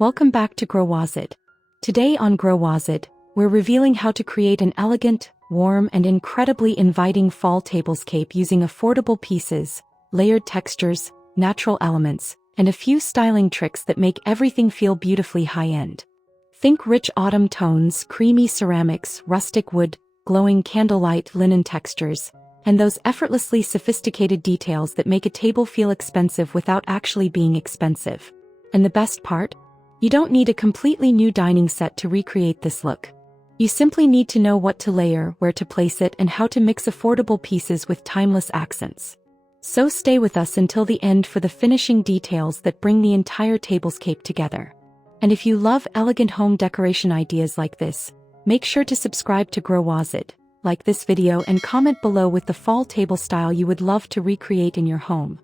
Welcome back to Growazid. Today on Growazid, we're revealing how to create an elegant, warm and incredibly inviting fall tablescape using affordable pieces, layered textures, natural elements, and a few styling tricks that make everything feel beautifully high-end. Think rich autumn tones, creamy ceramics, rustic wood, glowing candlelight linen textures, and those effortlessly sophisticated details that make a table feel expensive without actually being expensive. And the best part? You don't need a completely new dining set to recreate this look. You simply need to know what to layer, where to place it, and how to mix affordable pieces with timeless accents. So stay with us until the end for the finishing details that bring the entire tablescape together. And if you love elegant home decoration ideas like this, make sure to subscribe to Growazid, like this video and comment below with the fall table style you would love to recreate in your home.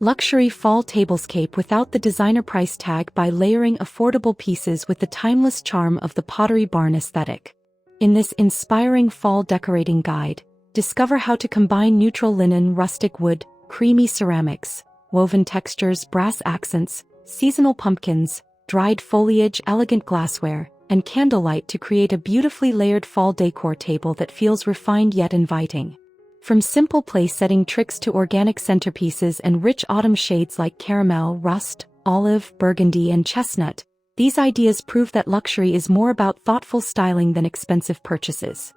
Luxury Fall Tablescape without the designer price tag by layering affordable pieces with the timeless charm of the Pottery Barn aesthetic. In this inspiring fall decorating guide, discover how to combine neutral linen, rustic wood, creamy ceramics, woven textures, brass accents, seasonal pumpkins, dried foliage, elegant glassware, and candlelight to create a beautifully layered fall decor table that feels refined yet inviting. From simple place-setting tricks to organic centerpieces and rich autumn shades like caramel, rust, olive, burgundy, and chestnut, these ideas prove that luxury is more about thoughtful styling than expensive purchases.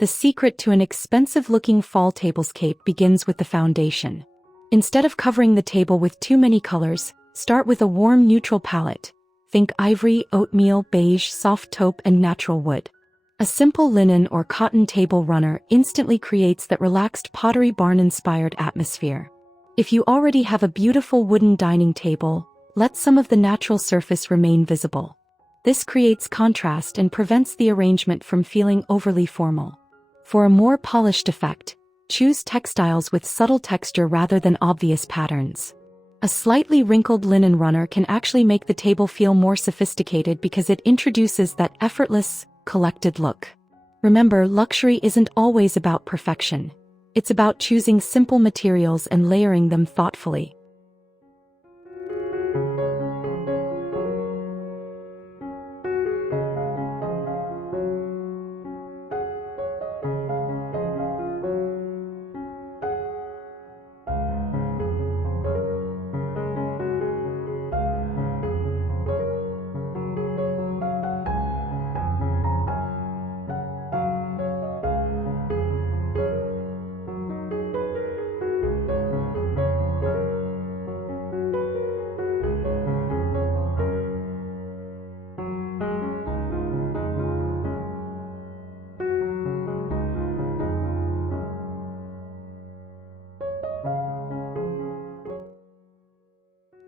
The secret to an expensive-looking fall tablescape begins with the foundation. Instead of covering the table with too many colors, start with a warm neutral palette. Think ivory, oatmeal, beige, soft taupe, and natural wood. A simple linen or cotton table runner instantly creates that relaxed Pottery Barn-inspired atmosphere. If you already have a beautiful wooden dining table, let some of the natural surface remain visible. This creates contrast and prevents the arrangement from feeling overly formal. For a more polished effect, choose textiles with subtle texture rather than obvious patterns. A slightly wrinkled linen runner can actually make the table feel more sophisticated because it introduces that effortless, collected look. Remember, luxury isn't always about perfection. It's about choosing simple materials and layering them thoughtfully.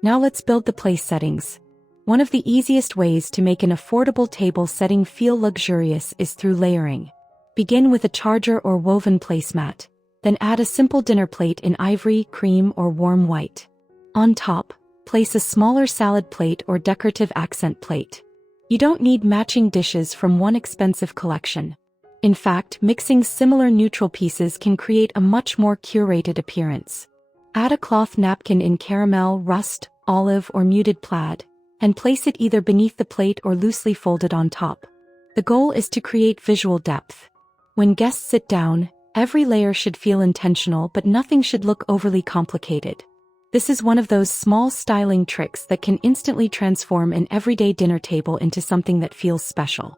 Now let's build the place settings. One of the easiest ways to make an affordable table setting feel luxurious is through layering. Begin with a charger or woven placemat, then add a simple dinner plate in ivory, cream, or warm white. On top, place a smaller salad plate or decorative accent plate. You don't need matching dishes from one expensive collection. In fact, mixing similar neutral pieces can create a much more curated appearance. Add a cloth napkin in caramel, rust, olive, or muted plaid, and place it either beneath the plate or loosely folded on top. The goal is to create visual depth. When guests sit down, Every layer should feel intentional, but nothing should look overly complicated. This is one of those small styling tricks that can instantly transform an everyday dinner table into something that feels special.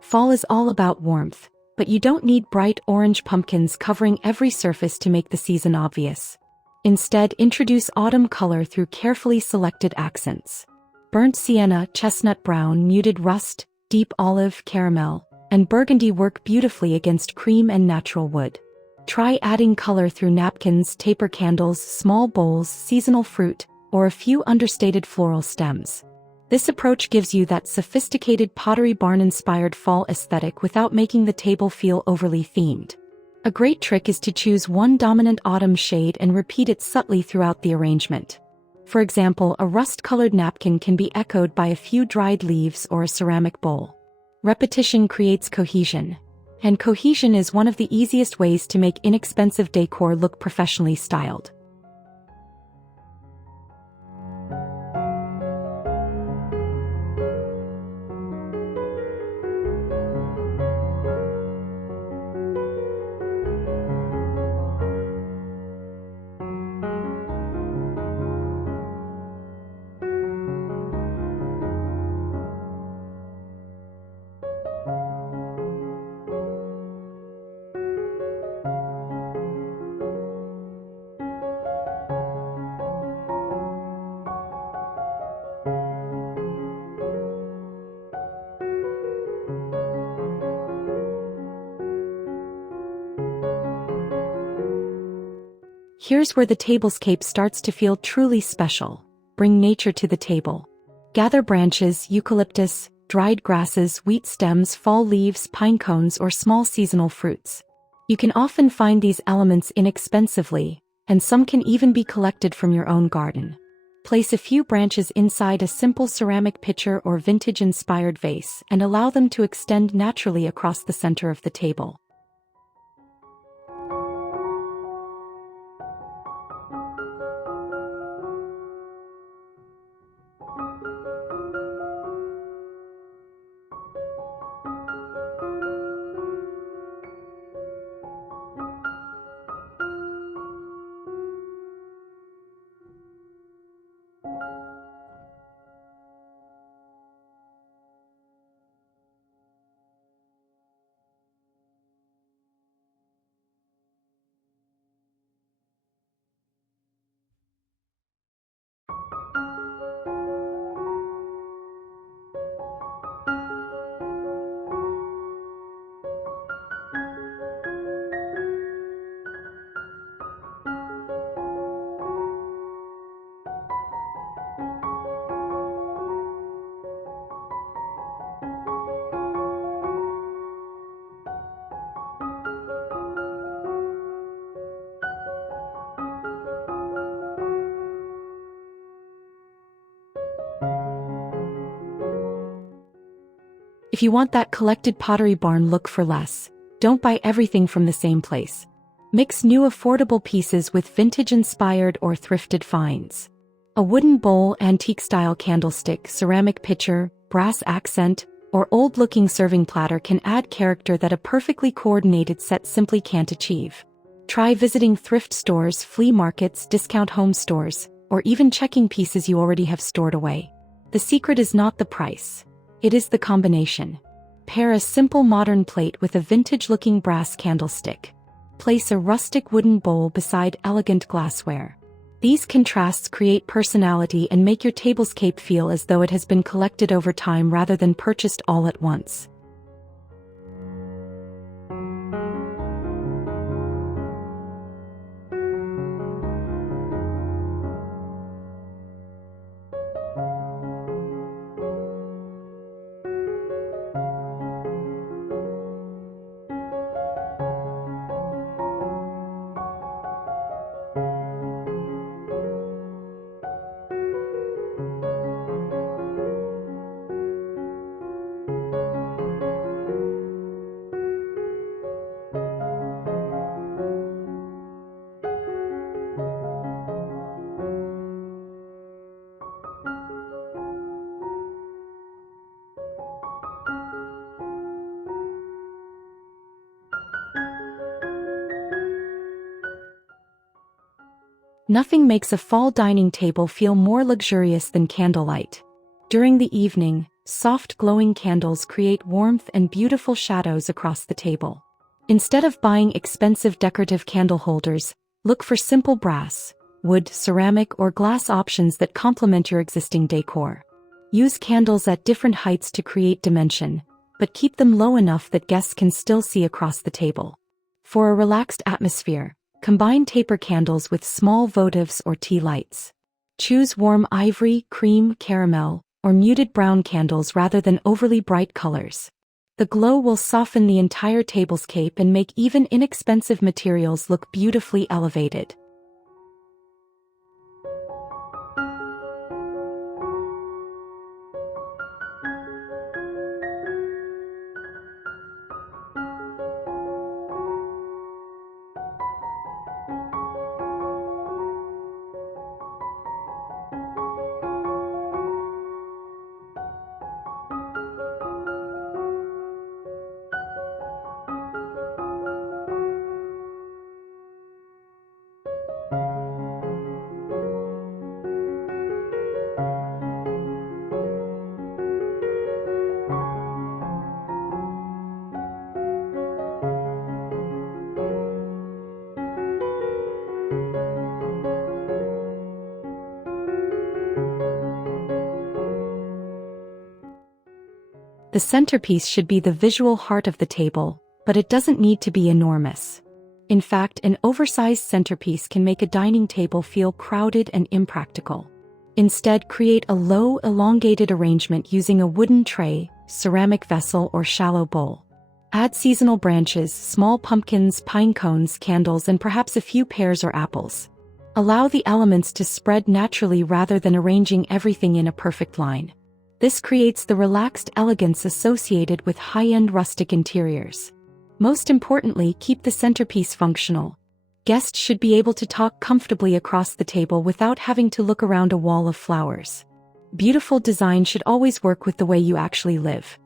Fall is all about warmth, but you don't need bright orange pumpkins covering every surface to make the season obvious. Instead, introduce autumn color through carefully selected accents. Burnt sienna, chestnut brown, muted rust, deep olive, caramel, and burgundy work beautifully against cream and natural wood. Try adding color through napkins, taper candles, small bowls, seasonal fruit, or a few understated floral stems. This approach gives you that sophisticated Pottery Barn-inspired fall aesthetic without making the table feel overly themed. A great trick is to choose one dominant autumn shade and repeat it subtly throughout the arrangement. For example, a rust-colored napkin can be echoed by a few dried leaves or a ceramic bowl. Repetition creates cohesion, and cohesion is one of the easiest ways to make inexpensive decor look professionally styled. Here's where the tablescape starts to feel truly special. Bring nature to the table. Gather branches, eucalyptus, dried grasses, wheat stems, fall leaves, pine cones, or small seasonal fruits. You can often find these elements inexpensively, and some can even be collected from your own garden. Place a few branches inside a simple ceramic pitcher or vintage-inspired vase and allow them to extend naturally across the center of the table. If you want that collected Pottery Barn look for less, don't buy everything from the same place. Mix new affordable pieces with vintage-inspired or thrifted finds. A wooden bowl, antique-style candlestick, ceramic pitcher, brass accent, or old-looking serving platter can add character that a perfectly coordinated set simply can't achieve. Try visiting thrift stores, flea markets, discount home stores, or even checking pieces you already have stored away. The secret is not the price. It is the combination. Pair a simple modern plate with a vintage-looking brass candlestick. Place a rustic wooden bowl beside elegant glassware. These contrasts create personality and make your tablescape feel as though it has been collected over time rather than purchased all at once. Nothing makes a fall dining table feel more luxurious than candlelight. During the evening, soft glowing candles create warmth and beautiful shadows across the table. Instead of buying expensive decorative candle holders, look for simple brass, wood, ceramic, or glass options that complement your existing decor. Use candles at different heights to create dimension, but keep them low enough that guests can still see across the table. For a relaxed atmosphere, combine taper candles with small votives or tea lights. Choose warm ivory, cream, caramel, or muted brown candles rather than overly bright colors. The glow will soften the entire tablescape and make even inexpensive materials look beautifully elevated. The centerpiece should be the visual heart of the table, but it doesn't need to be enormous. In fact, an oversized centerpiece can make a dining table feel crowded and impractical. Instead, create a low, elongated arrangement using a wooden tray, ceramic vessel, or shallow bowl. Add seasonal branches, small pumpkins, pine cones, candles, and perhaps a few pears or apples. Allow the elements to spread naturally rather than arranging everything in a perfect line. This creates the relaxed elegance associated with high-end rustic interiors. Most importantly, keep the centerpiece functional. Guests should be able to talk comfortably across the table without having to look around a wall of flowers. Beautiful design should always work with the way you actually live.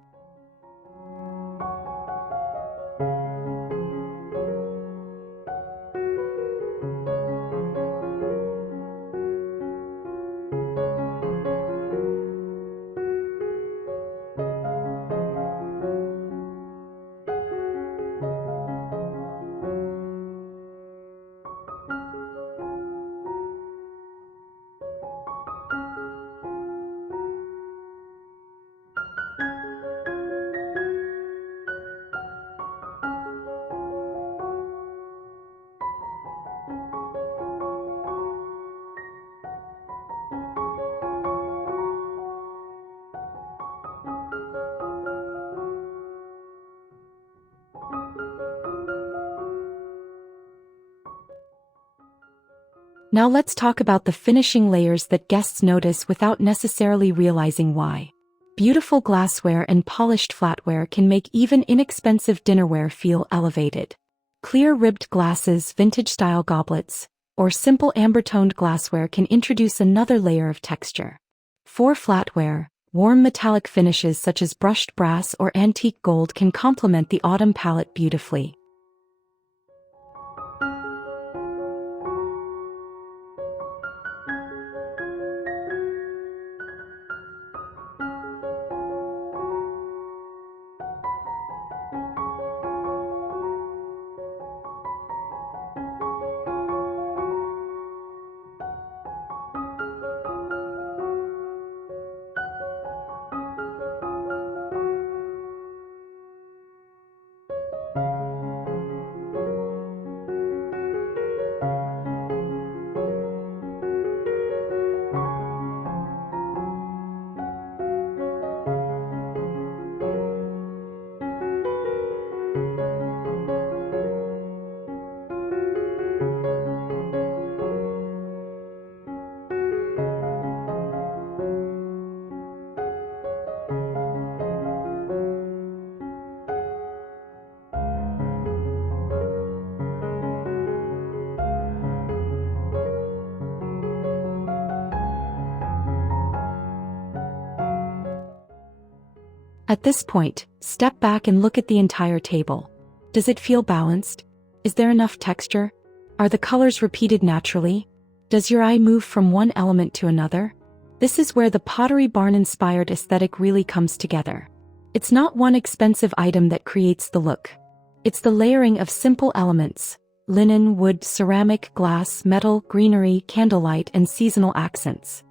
Now let's talk about the finishing layers that guests notice without necessarily realizing why. Beautiful glassware and polished flatware can make even inexpensive dinnerware feel elevated. Clear ribbed glasses, vintage-style goblets, or simple amber-toned glassware can introduce another layer of texture. For flatware, warm metallic finishes such as brushed brass or antique gold can complement the autumn palette beautifully. At this point, step back and look at the entire table. Does it feel balanced? Is there enough texture? Are the colors repeated naturally? Does your eye move from one element to another? This is where the Pottery Barn-inspired aesthetic really comes together. It's not one expensive item that creates the look. It's the layering of simple elements: linen, wood, ceramic, glass, metal, greenery, candlelight, and seasonal accents.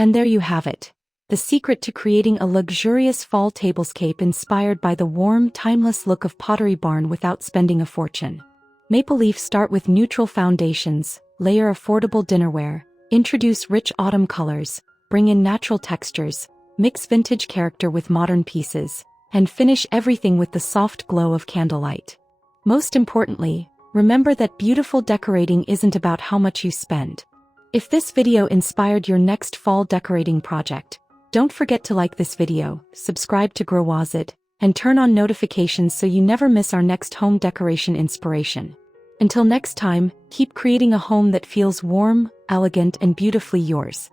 And there you have it. The secret to creating a luxurious fall tablescape inspired by the warm, timeless look of Pottery Barn without spending a fortune. Maple Leaf start with neutral foundations, layer affordable dinnerware, introduce rich autumn colors, bring in natural textures, mix vintage character with modern pieces, and finish everything with the soft glow of candlelight. Most importantly, remember that beautiful decorating isn't about how much you spend. If this video inspired your next fall decorating project, don't forget to like this video, subscribe to Growazid, and turn on notifications so you never miss our next home decoration inspiration. Until next time, keep creating a home that feels warm, elegant, and beautifully yours.